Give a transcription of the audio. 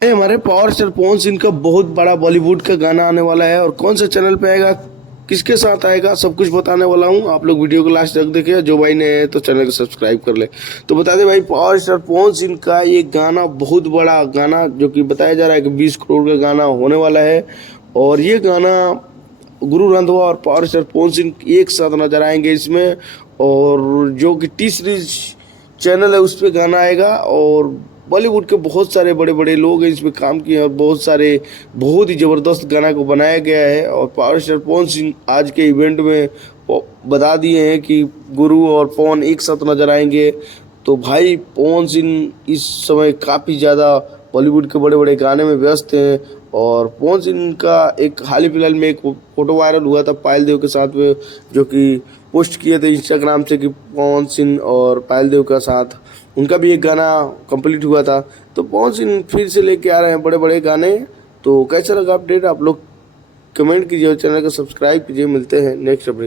हमारे power star Pawan Singh का बहुत बड़ा बॉलीवुड का गाना आने वाला है और कौन से चैनल पे आएगा, किसके साथ आएगा, सब कुछ बताने वाला हूँ। आप लोग वीडियो को लास्ट तक देखिए। जो भाई ने है तो चैनल को सब्सक्राइब कर ले। तो बता दे भाई, पावर स्टार पवन सिंह का ये गाना बहुत बड़ा गाना जो कि बताया जा रहा है कि 20 करोड़ का गाना होने वाला है। और ये गाना गुरु रंधावा और पावर स्टार पवन सिंह एक साथ नजर आएंगे इसमें। और जो कि टी सीरीज चैनल है उस पर गाना आएगा। और बॉलीवुड के बहुत सारे बड़े बड़े लोग हैं इसमें काम किए और बहुत ही ज़बरदस्त गाना को बनाया गया है। और पावर स्टार पवन सिंह आज के इवेंट में बता दिए हैं कि गुरु और पवन एक साथ नजर आएंगे। तो भाई पवन सिंह इस समय काफ़ी ज़्यादा बॉलीवुड के बड़े बड़े गाने में व्यस्त हैं। और पवन सिंह का एक हाल ही फिलहाल में एक फोटो वायरल हुआ था पायल देव के साथ में, जो कि पोस्ट किए थे इंस्टाग्राम से कि पवन सिंह और पायल देव का साथ उनका भी एक गाना कंप्लीट हुआ था। तो पवन सिंह फिर से लेके आ रहे हैं बड़े बड़े गाने। तो कैसा लगा अपडेट, आप लोग कमेंट कीजिए और चैनल को सब्सक्राइब कीजिए। मिलते हैं नेक्स्ट अपडेट।